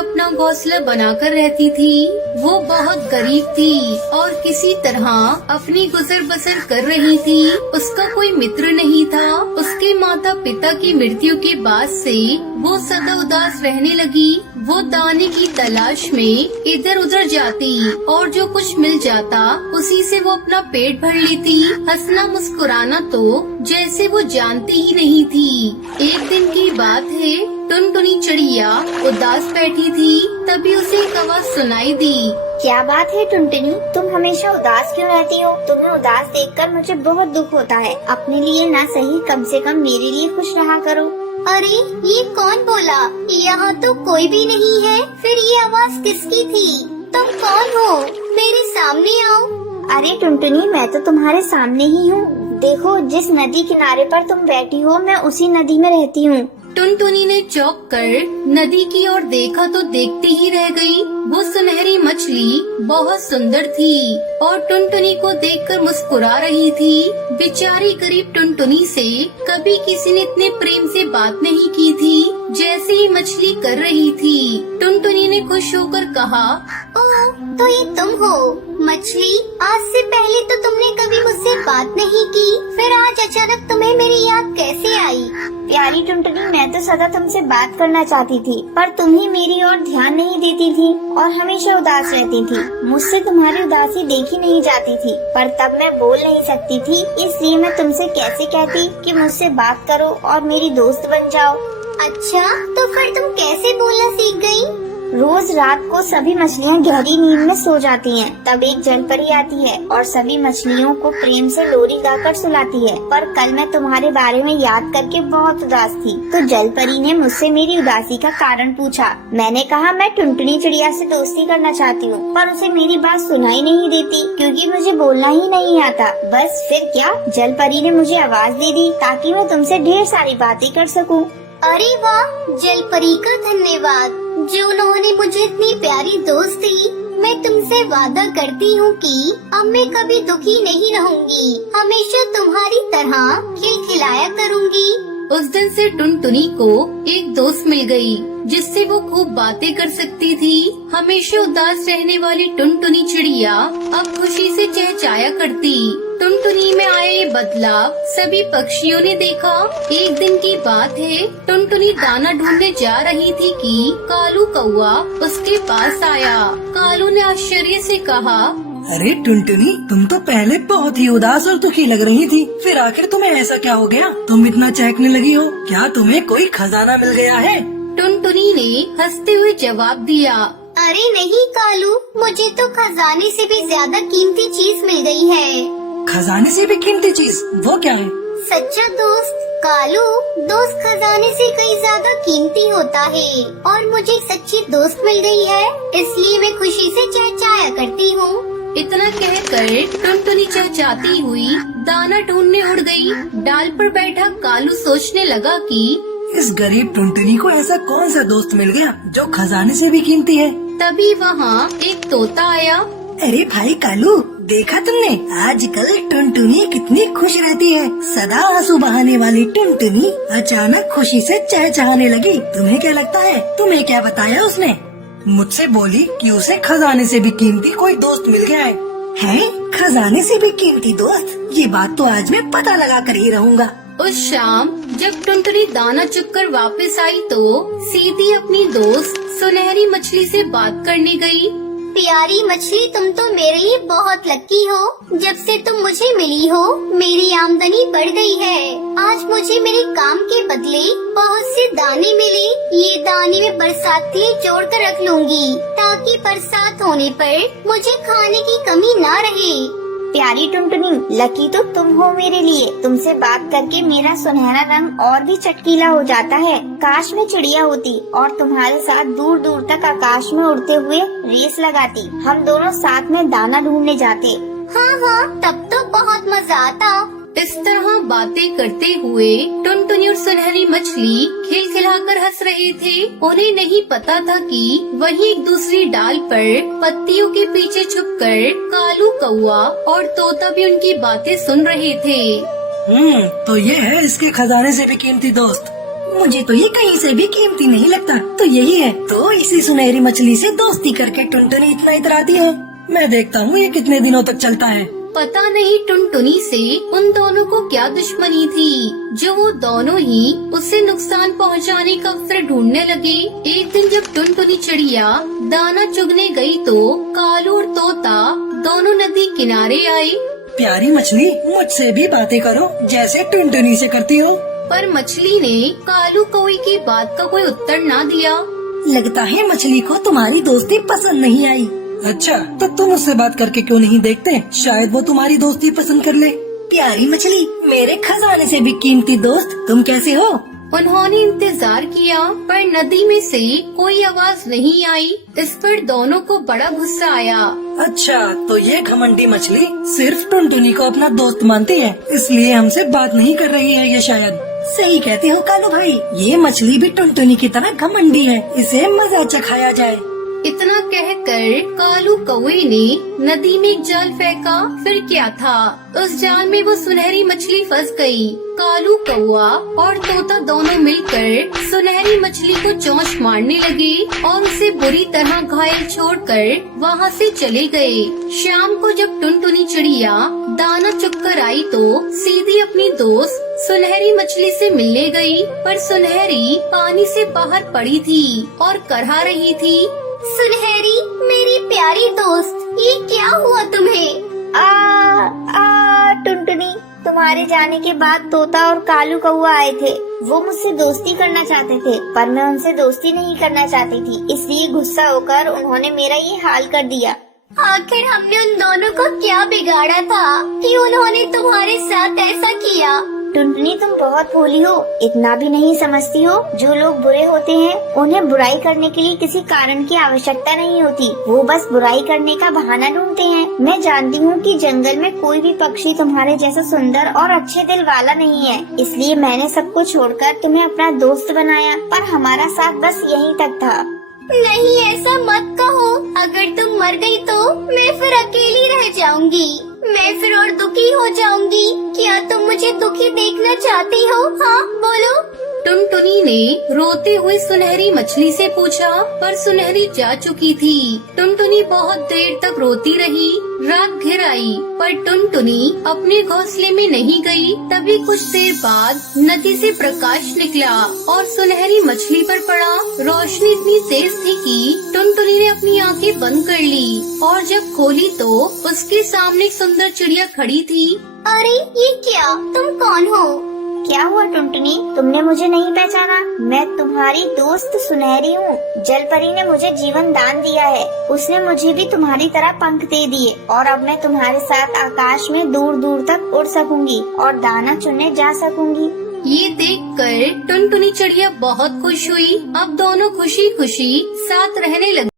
अपना घोंसला बनाकर रहती थी। वो बहुत गरीब थी और किसी तरह अपनी गुजर बसर कर रही थी। उसका कोई मित्र नहीं था। उसके माता पिता की मृत्यु के बाद से वो सदा उदास रहने लगी। वो दाने की तलाश में इधर उधर जाती और जो कुछ मिल जाता उसी से वो अपना पेट भर लेती। हंसना मुस्कुराना तो जैसे वो जानती ही नहीं थी। एक दिन की बात है, टुनटुनी चिड़िया उदास बैठी थी। तभी उसे एक आवाज सुनाई दी। क्या बात है टुनटुनी, तुम हमेशा उदास क्यों रहती हो? तुम्हें उदास देखकर मुझे बहुत दुख होता है। अपने लिए ना सही, कम से कम मेरे लिए खुश रहा करो। अरे ये कौन बोला? यहाँ तो कोई भी नहीं है। फिर ये आवाज किसकी थी? तुम कौन हो? मेरे सामने आओ। अरे टुनटुनी, मैं तो तुम्हारे सामने ही हूँ। देखो, जिस नदी किनारे पर तुम बैठी हो, मैं उसी नदी में रहती हूँ। टुनटुनी ने चौंक कर नदी की ओर देखा तो देखती ही रह गई। वो सुनहरी मछली बहुत सुंदर थी और टुनटुनी को देखकर मुस्कुरा रही थी। बेचारी गरीब टुनटुनी से कभी किसी ने इतने प्रेम से बात नहीं की थी जैसे ही मछली कर रही थी। टुनटुनी ने खुश होकर कहा, ओह, तो ये तुम हो मछली। आज से पहले तो तुमने कभी मुझसे बात नहीं की, फिर आज अचानक तुम्हें मेरी याद कैसे आई? प्यारी टुनटुनी, मैं तो सदा तुमसे बात करना चाहती थी, पर तुम ही मेरी ओर ध्यान नहीं देती थी और हमेशा उदास रहती थी। मुझसे तुम्हारी उदासी देखी नहीं जाती थी, पर तब मैं बोल नहीं सकती थी, इसलिए मैं तुमसे कैसे कहती कि मुझसे बात करो और मेरी दोस्त बन जाओ। अच्छा, तो फिर तुम कैसे बोलना सीख गई? रोज रात को सभी मछलियाँ गहरी नींद में सो जाती हैं। तब एक जल परी आती है और सभी मछलियों को प्रेम से लोरी गाकर सुलाती है। पर कल मैं तुम्हारे बारे में याद करके बहुत उदास थी, तो जल परी ने मुझसे मेरी उदासी का कारण पूछा। मैंने कहा मैं टुनटुनी चिड़िया से दोस्ती करना चाहती हूँ, पर उसे मेरी बात सुनाई नहीं देती क्योंकि मुझे बोलना ही नहीं आता। बस फिर क्या, जल परी ने मुझे आवाज दे दी ताकि मैं तुमसे ढेर सारी बातें कर सकूँ। अरे वाह, जल परी का धन्यवाद जो उन्होंने मुझे इतनी प्यारी दोस्त दी। मैं तुमसे वादा करती हूँ कि अब मैं कभी दुखी नहीं रहूंगी, हमेशा तुम्हारी तरह खिलखिलाया करूंगी। उस दिन से टुनटुनी को एक दोस्त मिल गई जिससे वो खूब बातें कर सकती थी। हमेशा उदास रहने वाली टुनटुनी चिड़िया अब खुशी से चहचहाया करती। टुनटुनी में आया ये बदलाव सभी पक्षियों ने देखा। एक दिन की बात है, टुनटुनी दाना ढूंढने जा रही थी कि कालू कौआ उसके पास आया। कालू ने आश्चर्य से कहा, अरे टुनटुनी, तुम तो पहले बहुत ही उदास और दुखी लग रही थी, फिर आखिर तुम्हें ऐसा क्या हो गया? तुम इतना चहकने लगी हो, क्या तुम्हें कोई खजाना मिल गया है? टुनटुनी ने हंसते हुए जवाब दिया, अरे नहीं कालू, मुझे तो खजाने से भी ज्यादा कीमती चीज मिल गई है। खजाने से भी कीमती चीज? वो क्या है? सच्चा दोस्त कालू। दोस्त खजाने से कई ज्यादा कीमती होता है और मुझे सच्ची दोस्त मिल गई है, इसलिए मैं खुशी से चहचहाया करती हूँ। इतना कहकर टुनटुनी चहचहाती हुई दाना ढूंढने उड़ गई। डाल पर बैठा कालू सोचने लगा कि इस गरीब टुनटुनी को ऐसा कौन सा दोस्त मिल गया जो खजाने से भी कीमती है। तभी वहाँ एक तोता आया। अरे भाई कालू, देखा तुमने आजकल टुनटुनी कितनी खुश रहती है। सदा आंसू बहाने वाली टुनटुनी अचानक खुशी से चहचहाने लगी। तुम्हें क्या लगता है? तुम्हें क्या बताया उसने? मुझसे बोली कि उसे खजाने से भी कीमती कोई दोस्त मिल गया है। हैं? खजाने से भी कीमती दोस्त? ये बात तो आज मैं पता लगा कर ही रहूँगा। उस शाम जब टुनटुनी दाना चुगकर वापस आई तो सीधी अपनी दोस्त सुनहरी मछली से बात करने गई। प्यारी मछली, तुम तो मेरे लिए बहुत लकी हो। जब से तुम मुझे मिली हो, मेरी आमदनी बढ़ गई है। आज मुझे मेरे काम के बदले बहुत से दाने मिले। ये दाने मैं बरसात के लिए जोड़ कर रख लूंगी ताकि बरसात होने पर मुझे खाने की कमी ना रहे। प्यारी टुनटुनी, लकी तो तुम हो मेरे लिए। तुमसे बात करके मेरा सुनहरा रंग और भी चटकीला हो जाता है। काश मैं चिड़िया होती और तुम्हारे साथ दूर दूर तक आकाश में उड़ते हुए रेस लगाती। हम दोनों साथ में दाना ढूंढने जाते। हाँ हाँ, तब तो बहुत मजा आता। इस तरह बातें करते हुए टुनटुनी और सुनहरी मछली खिलखिलाकर हंस रहे थे। उन्हें नहीं पता था कि वहीं एक दूसरी डाल पर पत्तियों के पीछे छुपकर कालू कौआ और तोता भी उनकी बातें सुन रहे थे। तो ये है इसके खजाने से भी कीमती दोस्त। मुझे तो ये कहीं से भी कीमती नहीं लगता। तो यही है तो इसी सुनहरी मछली से दोस्ती करके टुनटुनी इतना इतराती है। मैं देखता हूँ ये कितने दिनों तक चलता है। पता नहीं टुनटुनी से उन दोनों को क्या दुश्मनी थी जो वो दोनों ही उसे नुकसान पहुंचाने का अवसर ढूंढने लगे। एक दिन जब टुनटुनी चिड़िया दाना चुगने गई तो कालू और तोता दोनों नदी किनारे आए। प्यारी मछली, मुझसे भी बातें करो जैसे टुनटुनी से करती हो। पर मछली ने कालू कौवे की बात का कोई उत्तर ना दिया। लगता है मछली को तुम्हारी दोस्ती पसंद नहीं आई। अच्छा, तो तुम उससे बात करके क्यों नहीं देखते? शायद वो तुम्हारी दोस्ती पसंद कर ले। प्यारी मछली, मेरे खजाने से भी कीमती दोस्त, तुम कैसे हो? उन्होंने इंतजार किया पर नदी में से कोई आवाज नहीं आई। इस पर दोनों को बड़ा गुस्सा आया। अच्छा, तो ये घमंडी मछली सिर्फ टुनटुनी को अपना दोस्त मानती है, इसलिए हमसे बात नहीं कर रही है ये शायद। सही कहते हो कालू भाई, ये मछली भी टुनटुनी की तरह घमंडी है, इसे मजा चखाया जाए। इतना कहकर कालू कौवे ने नदी में एक जाल फेंका। फिर क्या था, उस जाल में वो सुनहरी मछली फंस गई। कालू कौवा और तोता दोनों मिलकर सुनहरी मछली को चोंच मारने लगे और उसे बुरी तरह घायल छोड़कर वहाँ से चले गए। शाम को जब टुनटुनी चिड़िया दाना चुगकर आई तो सीधी अपनी दोस्त सुनहरी मछली से मिलने गई। पर सुनहरी पानी से बाहर पड़ी थी और करहा रही थी। सुनहरी, मेरी प्यारी दोस्त, ये क्या हुआ तुम्हें? टुनटुनी, तुम्हारे जाने के बाद तोता और कालू कौवा आए थे। वो मुझसे दोस्ती करना चाहते थे पर मैं उनसे दोस्ती नहीं करना चाहती थी, इसलिए गुस्सा होकर उन्होंने मेरा ये हाल कर दिया। आखिर हमने उन दोनों को क्या बिगाड़ा था कि उन्होंने तुम्हारे साथ ऐसा किया? टुनटुनी, तुम बहुत भोली हो, इतना भी नहीं समझती हो। जो लोग बुरे होते हैं उन्हें बुराई करने के लिए किसी कारण की आवश्यकता नहीं होती, वो बस बुराई करने का बहाना ढूंढते हैं। मैं जानती हूँ कि जंगल में कोई भी पक्षी तुम्हारे जैसा सुंदर और अच्छे दिल वाला नहीं है, इसलिए मैंने सब कुछ छोड़कर तुम्हें अपना दोस्त बनाया, पर हमारा साथ बस यहीं तक था। नहीं, ऐसा मत कहो। अगर तुम मर गई तो मैं फिर अकेली रह जाऊंगी, मैं फिर और दुखी हो जाऊंगी। क्या तुम मुझे दुखी देखना चाहती हो? हाँ, बोलो। टुनटुनी ने रोते हुए सुनहरी मछली से पूछा, पर सुनहरी जा चुकी थी। टुनटुनी बहुत देर तक रोती रही। रात घिर आई पर टुनटुनी अपने घोंसले में नहीं गई। तभी कुछ देर बाद नदी से प्रकाश निकला और सुनहरी मछली पर पड़ा। रोशनी इतनी तेज थी कि टुनटुनी ने अपनी आंखें बंद कर ली और जब खोली तो उसके सामने एक सुंदर चिड़िया खड़ी थी। अरे, ये क्या? तुम कौन हो? क्या हुआ टुनटुनी, तुमने मुझे नहीं पहचाना? मैं तुम्हारी दोस्त सुनहरी हूँ। जलपरी ने मुझे जीवन दान दिया है, उसने मुझे भी तुम्हारी तरह पंख दे दिए और अब मैं तुम्हारे साथ आकाश में दूर दूर तक उड़ सकूंगी और दाना चुनने जा सकूंगी। ये देखकर टुनटुनी चिड़िया बहुत खुश हुई। अब दोनों खुशी खुशी साथ रहने लगी।